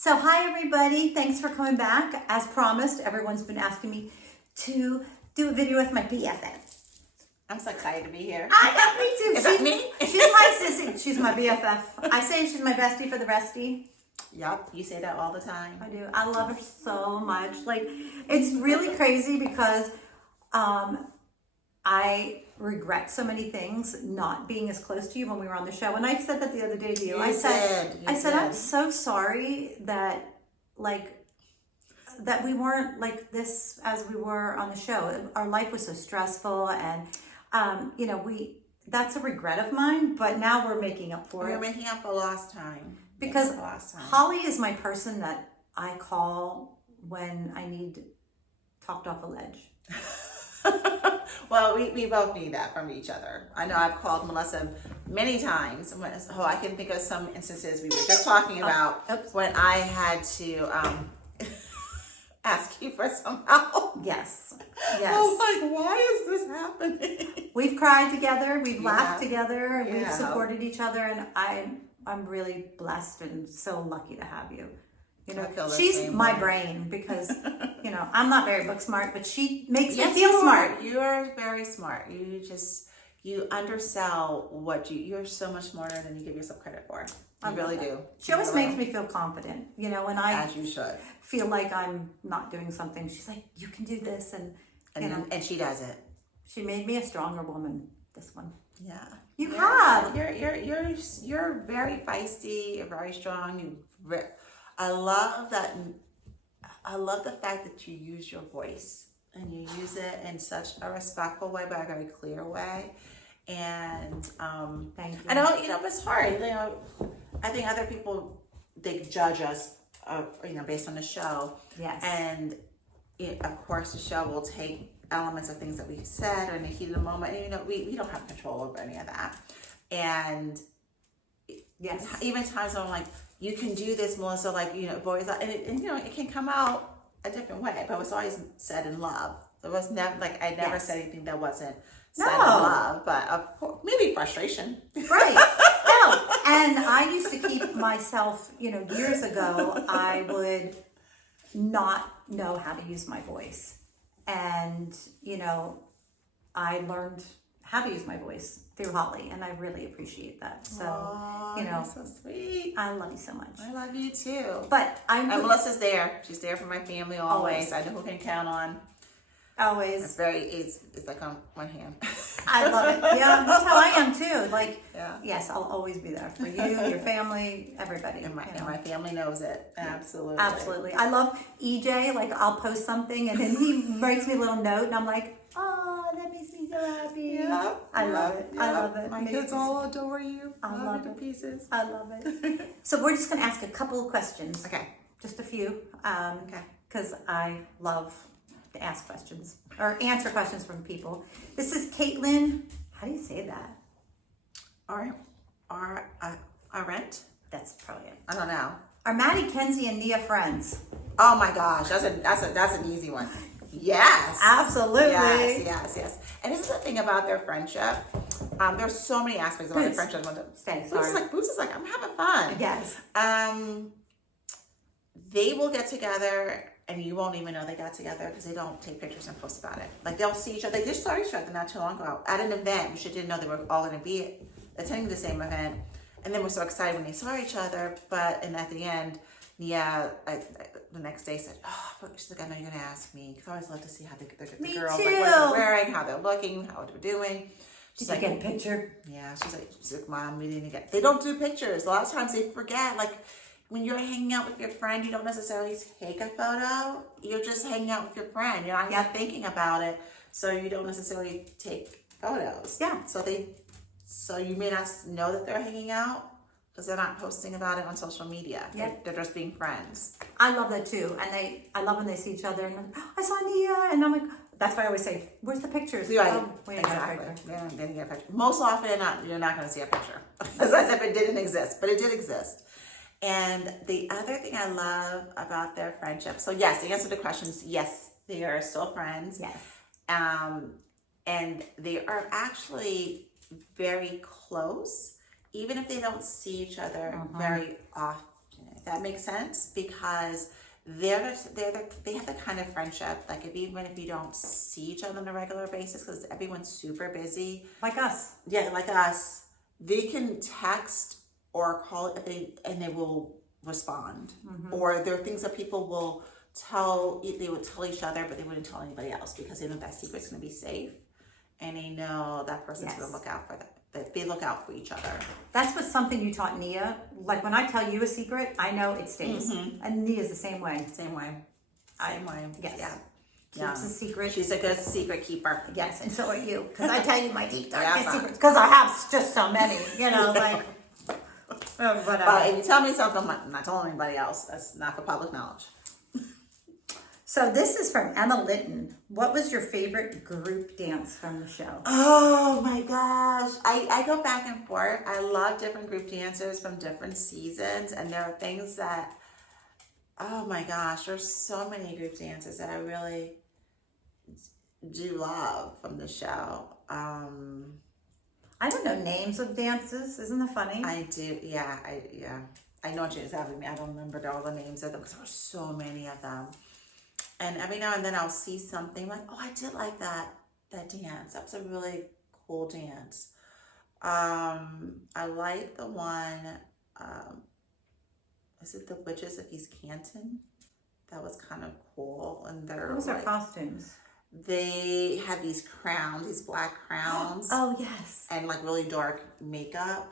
So hi everybody, thanks for coming back. As promised, everyone's been asking me to do a video with my BFF. I'm so excited to be here. I know, me too. Is that me? She's my sissy. She's my BFF. I say she's my bestie for the restie. Yep, you say that all the time. I do. I love her so much. Like, it's really crazy because I regret so many things not being as close to you when we were on the show. And I said that the other day to you. I said, I'm so sorry that that we weren't like this as we were on the show. Our life was so stressful, and that's a regret of mine. But now we're making up for it. We're making up for lost time. Because Holly is my person that I call when I need talked off a ledge. Well, we both need that from each other. I know I've called Melissa many times. I can think of some instances we were just talking about when I had to ask you for some help. Yes. I was like, why is this happening? We've cried together. We've laughed together. We've supported each other. And I'm really blessed and so lucky to have you. You know, she's my brain because, I'm not very book smart, but she makes me feel smart. You are very smart. You undersell you're so much smarter than you give yourself credit for. I really do. She always makes me feel confident, when as you should feel like I'm not doing something. She's like, you can do this. And she does it. She made me a stronger woman, this one. Yeah. You have. You're very feisty, you're very strong. I love that. I love the fact that you use your voice and you use it in such a respectful way, but a very clear way. And thank you. I know, it's hard. I think other people, they judge us, based on the show. Yes. And of course, the show will take elements of things that we said or in the heat of the moment. And, we don't have control over any of that. And yes, even times when I'm like, you can do this, Melissa, voice, and it can come out a different way, but it was always said in love. It was never I never said anything that wasn't said in love, but of course, maybe frustration. Right. No. And I used to keep myself, years ago, I would not know how to use my voice. And, I learned how to use my voice through Holly, and I really appreciate that. So, that's so sweet. I love you so much. I love you too. But and Melissa's there. She's there for my family always. I know who can count on. Always. It's like on one hand. I love it. Yeah, that's how I am too. Yes, I'll always be there for you, your family, everybody. And my family knows it. Absolutely. Absolutely. I love EJ. I'll post something and then he writes me a little note and I'm like, oh, that makes me so happy. Yeah. I love it. Yeah. I love it. My kids all adore you. I love it. To pieces. I love it. So we're just going to ask a couple of questions. Okay. Just a few. Because I love to ask questions or answer questions from people. This is Caitlin. How do you say that? Rent? That's probably it. I don't know. Are Maddie, Kenzie, and Nia friends? Oh my gosh, that's an easy one. Yes, absolutely. Yes. And this is the thing about their friendship. There's so many aspects of their friendship. Boots is like I'm having fun. Yes. They will get together. And you won't even know they got together because they don't take pictures and post about it. They'll see each other. They just saw each other not too long ago at an event, which I didn't know they were all going to be attending the same event. And then we're so excited when they saw each other. And at the end, Nia, the next day said, she's like, I know you're going to ask me. Because I always love to see how the girls, what they're wearing, how they're looking, how they're doing. Did you get a picture? Yeah. She's like, Mom, we didn't get. They don't do pictures. A lot of times they forget. When you're hanging out with your friend, you don't necessarily take a photo. You're just hanging out with your friend. You're not thinking about it, so you don't necessarily take photos. Yeah. So you may not know that they're hanging out because they're not posting about it on social media. Yeah. They're just being friends. I love that too, and I love when they see each other and like, I saw Nia, and I'm like, that's why I always say, where's the pictures? Right. We didn't get a picture. They didn't get a picture. Most often, you're not going to see a picture, as if it didn't exist, but it did exist. And the other thing I love about their friendship, so yes, to answer the questions, yes, they are still friends. Yes. And they are actually very close, even if they don't see each other very often. That makes sense because they have the kind of friendship, like even if you don't see each other on a regular basis, because everyone's super busy. Like us. Yeah, like us. They can text or call and they will respond. Or there are things that people will they would tell each other, but they wouldn't tell anybody else because they know that secret's going to be safe. And they know that person's going to look out for them. That they look out for each other. That's what something you taught Nia. Like when I tell you a secret, I know it stays. And Nia's the same way. Same way. Yes. Yeah. Keeps a secret. She's a good secret keeper. Yes, and so are you. Because I tell you my deep darkest secrets. Because I have just so many, like. Whatever. But if you tell me something, I'm not telling anybody else. That's not for public knowledge. So this is from Emma Litton. What was your favorite group dance from the show? Oh my gosh. I go back and forth. I love different group dancers from different seasons. And there are things that, oh my gosh, there's so many group dances that I really do love from the show. I don't know names of dances. Isn't that funny? I do. Yeah. I know what you're having me. I don't remember all the names of them because there were so many of them. And every now and then I'll see something like, oh, I did like that dance. That was a really cool dance. I like the one, is it the Witches of East Canton? That was kind of cool. And what was their costumes? They had these crowns, these black crowns. Oh, yes. And like really dark makeup.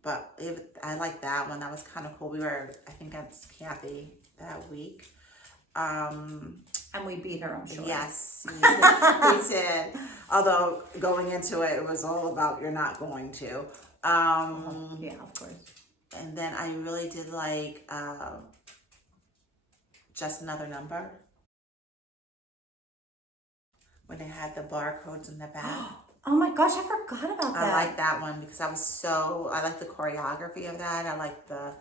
But I like that one. That was kind of cool. I think that's Kathy that week. And we beat her, I'm sure. Yes, we did. Although going into it, it was all about you're not going to. Yeah, of course. And then I really did like Just Another Number. When they had the barcodes in the back. Oh my gosh, I forgot about that. I like that one because I like the choreography of that. I like the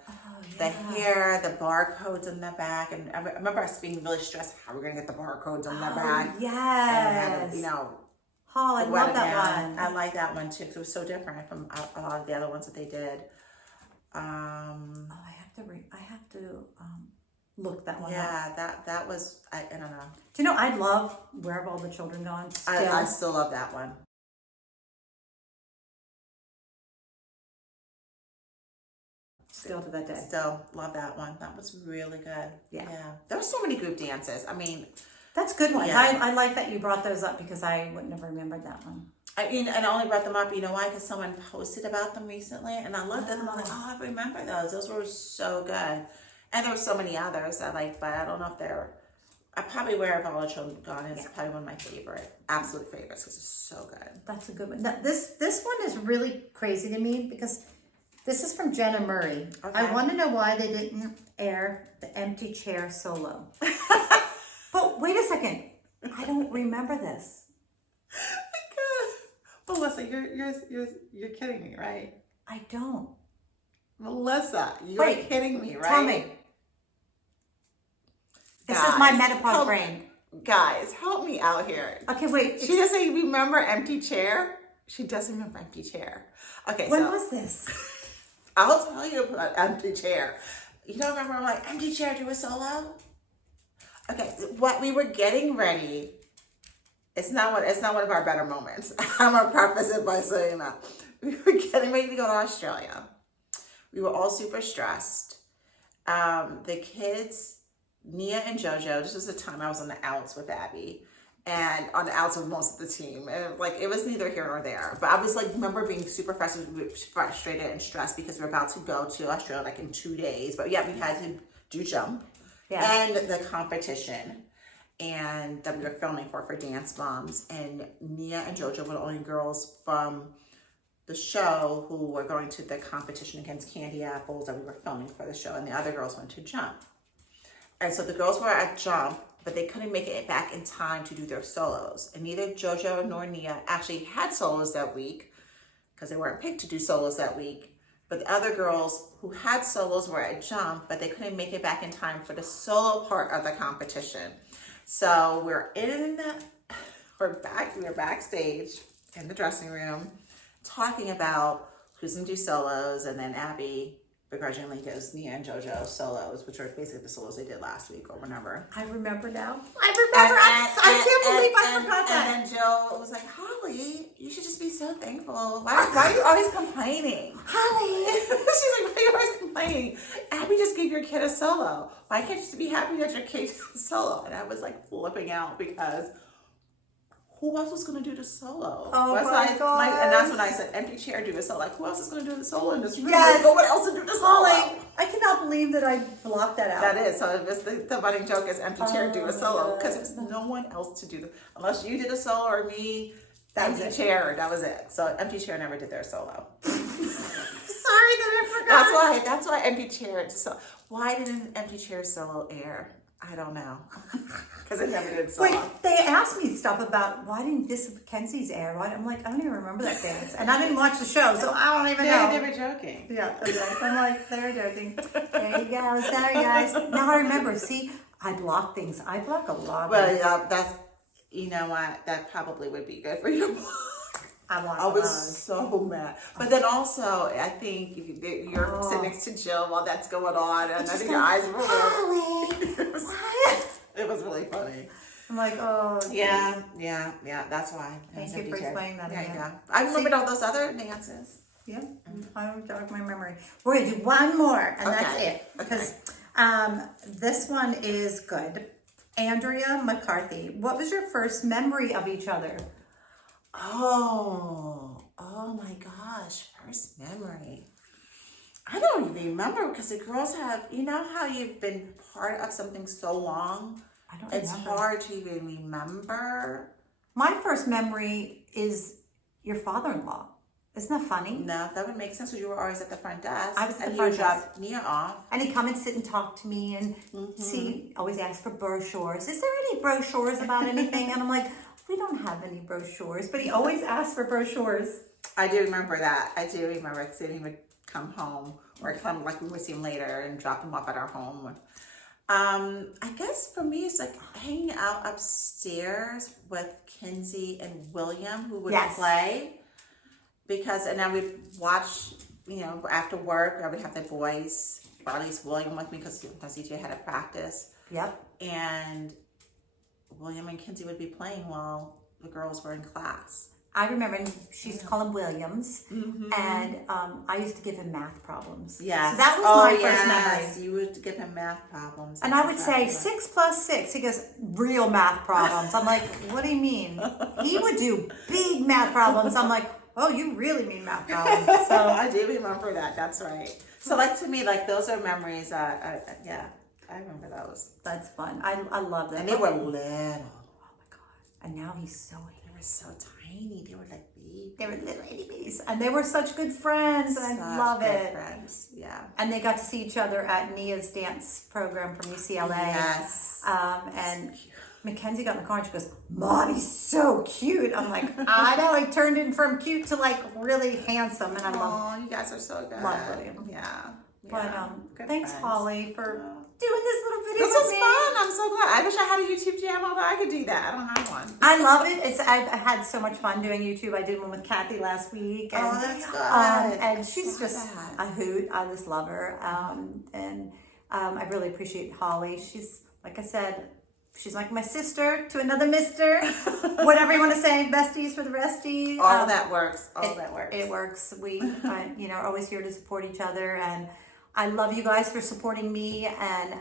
hair, the barcodes in the back. And I remember us being really stressed, how we're going to get the barcodes on the back. Yes. And, I love that one. I like that one too because it was so different from a lot of the other ones that they did. I have to look that one up. Yeah, that was, I don't know. Do you know, I love Where Have All the Children Gone? I still love that one. Still to that day. Still love that one. That was really good. Yeah. There were so many group dances. I mean, that's good ones. Yeah. I like that you brought those up because I wouldn't have remembered that one. And I only brought them up, you know why? Because someone posted about them recently, and I loved them. I'm like, oh, I remember those. Those were so good. And there were so many others I like, but I don't know if I probably Where Have All the Children Gone is probably one of my absolute favorites because it's so good. That's a good one. Now, this one is really crazy to me because this is from Jenna Murray. Okay. I want to know why they didn't air the Empty Chair solo. But wait a second. I don't remember this. Melissa, you're kidding me, right? I don't. Melissa, you're kidding me, right? Tell me. This is my menopause brain. Guys, help me out here. Okay, wait. She doesn't remember Empty Chair. She doesn't remember Empty Chair. Okay, when was this? I'll tell you about Empty Chair. You don't remember like Empty Chair do a solo? Okay, what we were getting ready. It's not one of our better moments. I'm gonna preface it by saying that. We were getting ready to go to Australia. We were all super stressed. The kids, Nia and JoJo, this was the time I was on the outs with Abby and on the outs of most of the team. And it was neither here nor there. But I was remember being super frustrated and stressed because we're about to go to Australia in 2 days. But yeah, we had to do jump and the competition. And that we were filming for Dance Moms. And Nia and JoJo were the only girls from the show who were going to the competition against Candy Apples that we were filming for the show. And the other girls went to jump. And so the girls were at jump, but they couldn't make it back in time to do their solos. And neither JoJo nor Nia actually had solos that week because they weren't picked to do solos that week. But the other girls who had solos were at jump, but they couldn't make it back in time for the solo part of the competition. So we're backstage in the dressing room talking about who's going to do solos, and then Abby begrudgingly gives Nia and JoJo solos, which are basically the solos they did last week or whenever. I remember now. I can't believe I forgot that. And then Jill was like, Holly, you should just be so thankful. Why are you always complaining? Holly. She's like, why are you always complaining? Abby just gave your kid a solo. Why can't you just be happy that your kid is a solo? And I was like flipping out because who else was going to do the solo? Oh my God. And that's when I said, empty chair, do a solo. Like, who else is going to do the solo in this room? Yes. There's no one else to do the solo. Holly, I cannot believe that I blocked that out. That is. So this, the budding joke is empty chair, do a solo. God. Because there's no one else to do the, unless you did a solo or me, That was empty it. chair, that was it. So empty chair never did their solo. Sorry that I forgot. That's why empty chair, so why didn't empty chair solo air? I don't know. Because it never did solo. Wait, they asked me stuff about why didn't this Mackenzie's air? Why? I'm like, I don't even remember that dance. And I didn't watch the show, so I don't even know. They were joking. Yeah, okay. I'm like, they're joking. There you go. Sorry, guys. Now I remember. See, I block things. I block a lot. Well, yeah, that's, you know what? That probably would be good for you to block. I was so mad. But then also, I think you're sitting next to Jill while that's going on, and I think your eyes were it was really funny. I'm like, oh. Yeah, that's why. Thank you for explaining that again. Yeah. I remembered all those other dances. Yeah, I'm jog my memory. We're going to do one more, and that's it. Because this one is good. Andrea McCarthy, what was your first memory of each other? Oh my gosh, first memory. I don't even remember because the girls have, you know how you've been part of something so long? I don't It's remember. hard to even remember. My first memory is your father-in-law. Isn't that funny? No, that would make sense because you were always at the front desk. I was at the and front you would drop Nia off. And he'd come and sit and talk to me and see, always ask for brochures. Is there any brochures about anything? And I'm like, we don't have any brochures. But he always asked for brochures. I do remember that. I do remember because then he would come home or come, like we would see him later and drop him off at our home. I guess for me, it's like hanging out upstairs with Kinsey and William, who would play. And then we'd watch, you know, after work, I would have the boys, or at least William with me because CJ had a practice. Yep. And William and Kinsey would be playing while the girls were in class. I remember, and she used to call him Williams, and I used to give him math problems. Yes. So that was my first memory. You would give him math problems. And I would say 6 plus 6. He goes, real math problems. I'm like, what do you mean? He would do big math problems. I'm like, oh, you really mean math problems. So I do remember that. That's right. So like to me, like those are memories. I remember those. That's fun. I love that. And they were little. Oh my God. And now he's so They were so tiny. They were like babies. They were little itty bitties. And they were such good friends. And I love it. Friends. Yeah. And they got to see each other at Nia's dance program from UCLA. Yes. And Mackenzie got in the car and she goes, Mommy's so cute. I'm like, I know. He turned in from cute to like really handsome. And I love you guys are so good. Love William. Yeah. But thanks, friends. Holly, for doing this little video. This was fun. I'm so glad. I wish I had a YouTube channel that I could do that. I don't have one. I love it. I had so much fun doing YouTube. I did one with Kathy last week. And, that's good. And she's just a hoot. I just love her. I really appreciate Holly. She's, like I said, she's like my sister to another mister. Whatever you want to say, besties for the resties. All that works. All that works. It works. We, are always here to support each other. And I love you guys for supporting me and,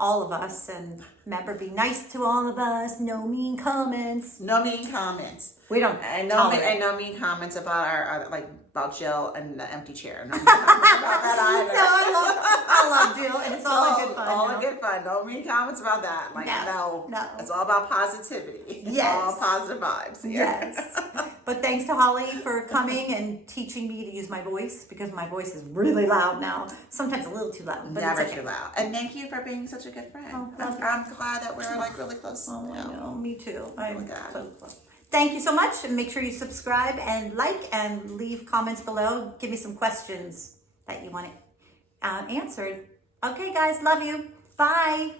all of us. And remember, be nice to all of us. No mean comments. No mean comments. We don't. And no mean comments about our about Jill and the empty chair. No mean comments about that either. No, I love Jill, and it's all in good fun. All in good fun. No mean comments about that. No. It's all about positivity. It's all positive vibes here. Yes. But thanks to Holly for coming and teaching me to use my voice because my voice is really loud now. Sometimes a little too loud. But never too loud. And thank you for being such a good friend. Oh, I'm glad that we're really close. Oh, I know. Me too. I'm God. so close. Thank you so much, and make sure you subscribe and like and leave comments below. Give me some questions that you want answered. Okay, guys, love you. Bye.